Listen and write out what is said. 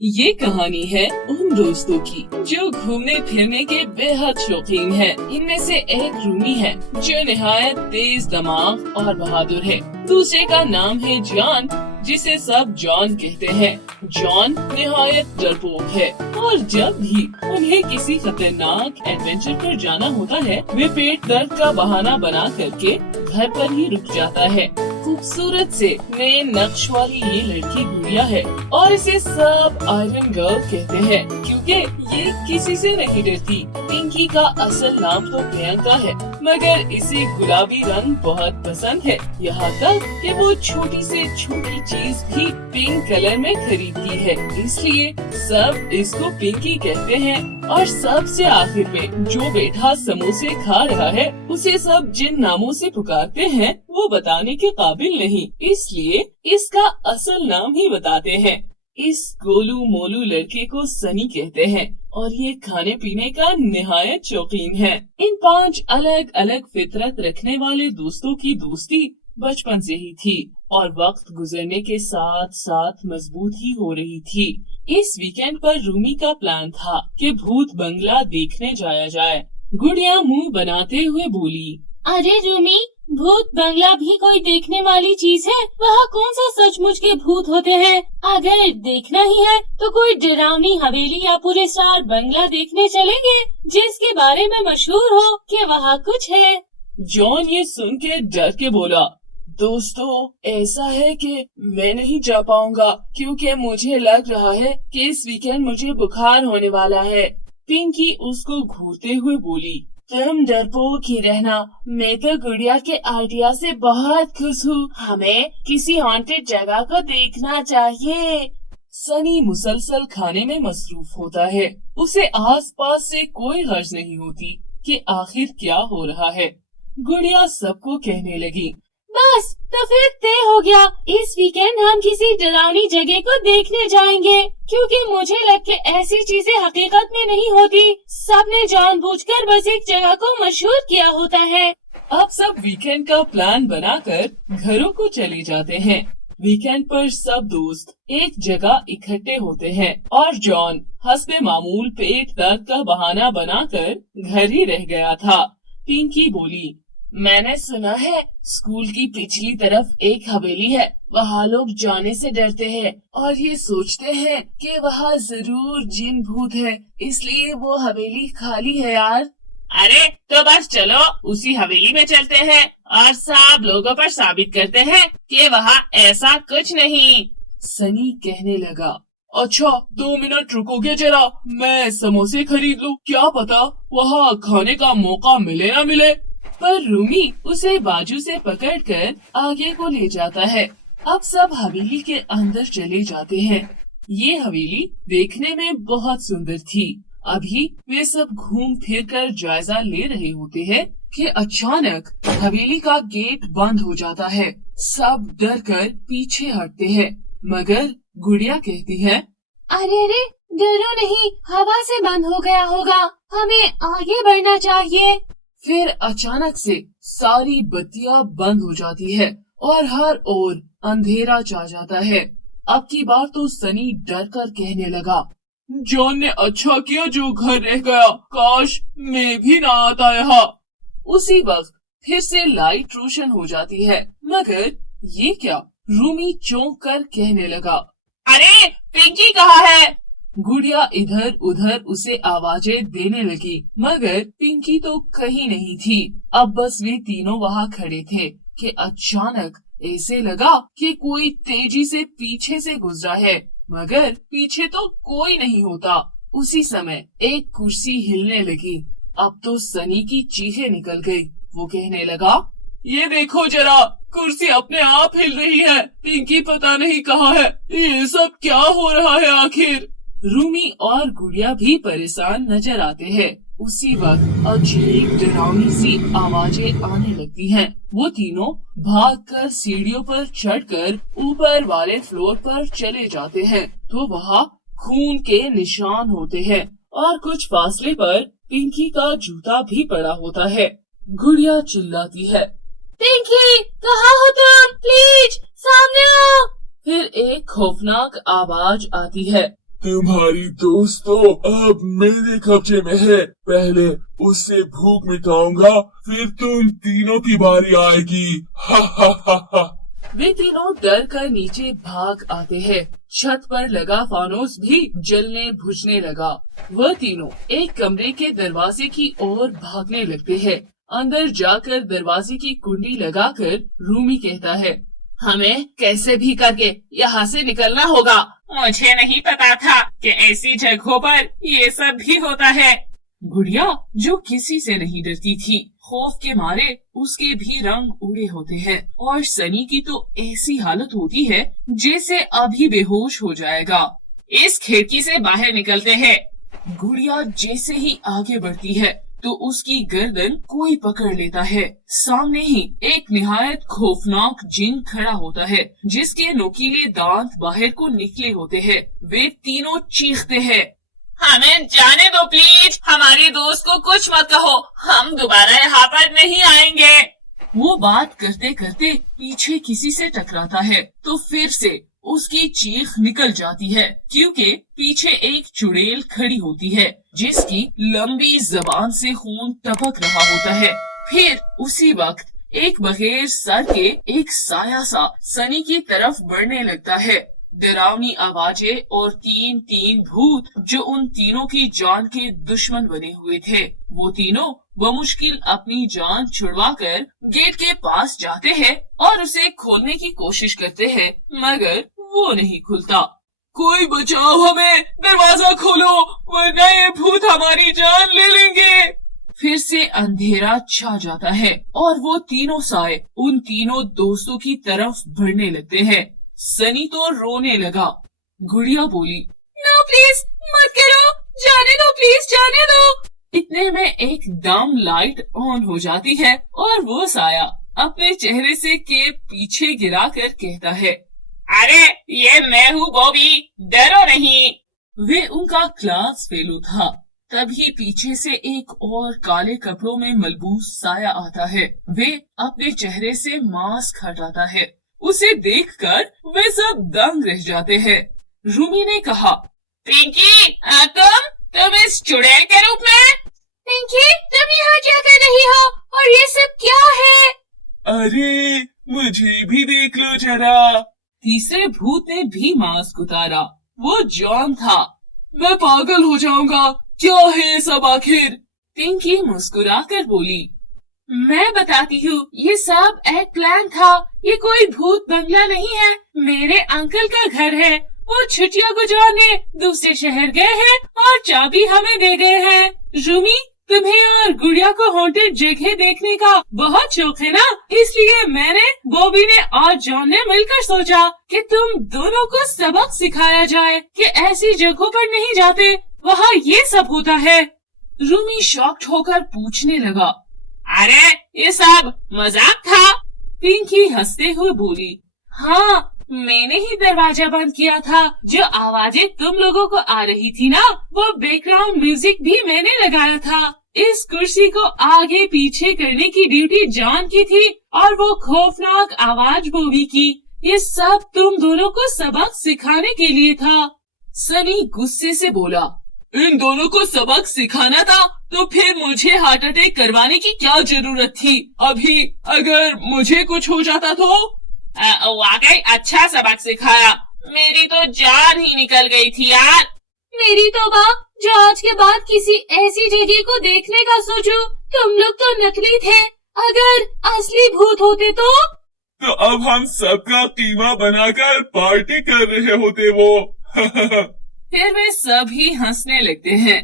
ये कहानी है उन दोस्तों की जो घूमने फिरने के बेहद शौकीन हैं। इनमें से एक रूमी है जो निहायत तेज दिमाग और बहादुर है। दूसरे का नाम है जॉन, जिसे सब जॉन कहते हैं। जॉन निहायत डरपोक है और जब भी उन्हें किसी खतरनाक एडवेंचर पर जाना होता है, वे पेट दर्द का बहाना बना करके घर पर ही रुक जाता है। खूबसूरत से नए नक्श वाली ये लड़की गुड़िया है और इसे सब आयरन गर्ल कहते हैं क्योंकि ये किसी से नहीं डरती। पिंकी का असल नाम तो प्रियंका है, मगर इसे गुलाबी रंग बहुत पसंद है, यहाँ तक कि वो छोटी से छोटी चीज भी पिंक कलर में खरीदती है। इसलिए सब इसको पिंकी कहते हैं। और सबसे आखिर में जो बेटा समोसे खा रहा है, उसे सब जिन नामों से पुकारते हैं वो बताने के काबिल नहीं, इसलिए इसका असल नाम ही बताते हैं। इस गोलू मोलू लड़के को सनी कहते हैं और ये खाने पीने का निहायत शौकीन है। इन 5 अलग अलग फितरत रखने वाले दोस्तों की दोस्ती बचपन से ही थी और वक्त गुजरने के साथ साथ मजबूत ही हो रही थी। इस वीकेंड पर रूमी का प्लान था कि भूत बंगला देखने जाया जाए। गुड़िया मुंह बनाते हुए बोली, अरे रूमी, भूत बंगला भी कोई देखने वाली चीज है? वहाँ कौन सा सचमुच के भूत होते हैं? अगर देखना ही है तो कोई डरावनी हवेली या पूरे स्टार बंगला देखने चलेंगे जिसके बारे में मशहूर हो कि वहाँ कुछ है। जॉन ये सुन के डर के बोला, दोस्तों ऐसा है कि मैं नहीं जा पाऊंगा क्योंकि मुझे लग रहा है कि इस वीकेंड मुझे बुखार होने वाला है। पिंकी उसको घूरते हुए बोली, तुम डरपोक ही रहना, मैं तो गुड़िया के आइडिया से बहुत खुश हूँ। हमें किसी हॉन्टेड जगह को देखना चाहिए। सनी मुसलसल खाने में मसरूफ होता है, उसे आसपास से कोई गर्ज नहीं होती कि आखिर क्या हो रहा है। गुड़िया सबको कहने लगी, बस तो फिर तय हो गया, इस वीकेंड हम किसी डरावनी जगह को देखने जाएंगे क्योंकि मुझे लग के ऐसी चीजें हकीकत में नहीं होती। सबने जानबूझकर बस एक जगह को मशहूर किया होता है। अब सब वीकेंड का प्लान बनाकर घरों को चले जाते हैं। वीकेंड पर सब दोस्त एक जगह इकट्ठे होते हैं और जॉन हस्बे मामूल पेट दर्द का बहाना बनाकर घर ही रह गया था। पिंकी बोली, मैंने सुना है स्कूल की पिछली तरफ एक हवेली है, वहाँ लोग जाने से डरते हैं और ये सोचते हैं कि वहाँ जरूर जिन भूत है, इसलिए वो हवेली खाली है यार। अरे तो बस चलो उसी हवेली में चलते हैं और सब लोगों पर साबित करते हैं कि वहाँ ऐसा कुछ नहीं। सनी कहने लगा, अच्छा 2 मिनट रुकोगे जरा, मैं समोसे खरीद लूँ, क्या पता वहाँ खाने का मौका मिले न मिले। पर रूमी उसे बाजू से पकड़कर आगे को ले जाता है। अब सब हवेली के अंदर चले जाते हैं। ये हवेली देखने में बहुत सुंदर थी। अभी वे सब घूम फिर कर जायजा ले रहे होते हैं कि अचानक हवेली का गेट बंद हो जाता है। सब डर कर पीछे हटते हैं, मगर गुड़िया कहती है, अरे अरे डरो नहीं, हवा से बंद हो गया होगा, हमें आगे बढ़ना चाहिए। फिर अचानक से सारी बत्तियां बंद हो जाती है और हर ओर अंधेरा छा जाता है। अब की बार तो सनी डर कर कहने लगा, जॉन ने अच्छा किया जो घर रह गया, काश मैं भी ना आता यहाँ। उसी वक्त फिर से लाइट रोशन हो जाती है, मगर ये क्या? रूमी चौंक कर कहने लगा, अरे पिंकी कहाँ है? गुड़िया इधर उधर उसे आवाजें देने लगी, मगर पिंकी तो कहीं नहीं थी। अब बस वे तीनों वहाँ खड़े थे कि अचानक ऐसे लगा कि कोई तेजी से पीछे से गुजरा है, मगर पीछे तो कोई नहीं होता। उसी समय एक कुर्सी हिलने लगी। अब तो सनी की चीखें निकल गई। वो कहने लगा, ये देखो जरा, कुर्सी अपने आप हिल रही है, पिंकी पता नहीं कहाँ है, ये सब क्या हो रहा है आखिर। रूमी और गुड़िया भी परेशान नजर आते हैं। उसी वक्त अजीब डरावनी सी आवाजें आने लगती हैं। वो तीनों भागकर सीढ़ियों पर चढ़कर ऊपर वाले फ्लोर पर चले जाते हैं तो वहाँ खून के निशान होते हैं और कुछ फासले पर पिंकी का जूता भी पड़ा होता है। गुड़िया चिल्लाती है, पिंकी कहाँ हो तुम? प्लीज सामने आओ। फिर एक खौफनाक आवाज आती है, तुम्हारी दोस्त तो अब मेरे कब्जे में है। पहले उससे भूख मिटाऊंगा, फिर तुम तीनों की बारी आएगी। हा हा हा हा। वे तीनों डर कर नीचे भाग आते हैं। छत पर लगा फानूस भी जलने बुझने लगा। वह तीनों एक कमरे के दरवाजे की ओर भागने लगते हैं। अंदर जाकर दरवाजे की कुंडी लगाकर रूमी कहता है, हमें कैसे भी करके यहाँ से निकलना होगा। मुझे नहीं पता था कि ऐसी जगहों पर ये सब भी होता है। गुड़िया, जो किसी से नहीं डरती थी, खौफ के मारे उसके भी रंग उड़े होते हैं और सनी की तो ऐसी हालत होती है जैसे अभी बेहोश हो जाएगा। इस खिड़की से बाहर निकलते हैं। गुड़िया जैसे ही आगे बढ़ती है तो उसकी गर्दन कोई पकड़ लेता है। सामने ही एक निहायत खौफनाक जिन खड़ा होता है, जिसके नोकीले दांत बाहर को निकले होते हैं। वे तीनों चीखते हैं, हमें जाने दो प्लीज, हमारी दोस्त को कुछ मत कहो, हम दोबारा यहाँ पर नहीं आएंगे। वो बात करते करते पीछे किसी से टकराता है तो फिर से उसकी चीख निकल जाती है, क्योंकि पीछे एक चुड़ैल खड़ी होती है जिसकी लंबी जबान से खून टपक रहा होता है। फिर उसी वक्त एक बगैर सर के एक साया सा सनी की तरफ बढ़ने लगता है। डरावनी आवाजें और तीन भूत जो उन तीनों की जान के दुश्मन बने हुए थे, वो तीनों बमुश्किल अपनी जान छुड़वाकर गेट के पास जाते हैं और उसे खोलने की कोशिश करते हैं, मगर वो नहीं खुलता। कोई बचाओ हमें, दरवाजा खोलो वरना ये भूत हमारी जान ले लेंगे। फिर से अंधेरा छा जाता है और वो तीनों साए उन तीनों दोस्तों की तरफ बढ़ने लगते हैं। सनी तो रोने लगा। गुड़िया बोली, नो प्लीज मत करो, जाने दो प्लीज, जाने दो। इतने में एकदम लाइट ऑन हो जाती है और वो साया अपने चेहरे से केप पीछे गिराकर कहता है, अरे ये मैं हूँ बॉबी, डरो नहीं। वे उनका क्लास फेलो था। तभी पीछे से एक और काले कपड़ों में मलबूस साया आता है। वे अपने चेहरे से मास्क हटाता है। उसे देखकर वे सब दंग रह जाते हैं। रूमी ने कहा, पिंकी, तुम इस चुड़ैल के रूप में? पिंकी, तुम यहाँ क्या कर रही हो और ये सब क्या है? अरे मुझे भी देख लो जरा। तीसरे भूत ने भी मास्क उतारा। वो जॉन था। मैं पागल हो जाऊंगा, क्या है ये सब आखिर? पिंकी मुस्कुराकर बोली, मैं बताती हूँ, ये सब एक प्लान था। ये कोई भूत बंगला नहीं है, मेरे अंकल का घर है। वो छुट्टियां गुजारने दूसरे शहर गए हैं और चाबी हमें दे गए हैं। रूमी, तुम्हें और गुड़िया को हॉन्टेड जगह देखने का बहुत शौक है ना, इसलिए मैंने, बॉबी ने और जॉन ने मिलकर सोचा कि तुम दोनों को सबक सिखाया जाए कि ऐसी जगहों पर नहीं जाते, वहाँ ये सब होता है। रूमी शॉक्ड होकर पूछने लगा, अरे ये सब मजाक था? पिंकी हंसते हुए बोली, हाँ, मैंने ही दरवाजा बंद किया था। जो आवाजें तुम लोगों को आ रही थी ना, वो बैकग्राउंड म्यूजिक भी मैंने लगाया था। इस कुर्सी को आगे पीछे करने की ड्यूटी जॉन की थी और वो खौफनाक आवाज बॉबी की। ये सब तुम दोनों को सबक सिखाने के लिए था। सनी गुस्से से बोला, इन दोनों को सबक सिखाना था तो फिर मुझे हार्ट अटैक करवाने की क्या जरूरत थी? अभी अगर मुझे कुछ हो जाता तो? वाकई अच्छा सबक सिखाया, मेरी तो जान ही निकल गई थी यार। मेरी तौबा, जो आज के बाद किसी ऐसी जगह को देखने का सोचो। तुम लोग तो नकली थे, अगर असली भूत होते तो अब हम सबका कीमा बनाकर पार्टी कर रहे होते वो। फिर वे सभी हंसने लगते हैं।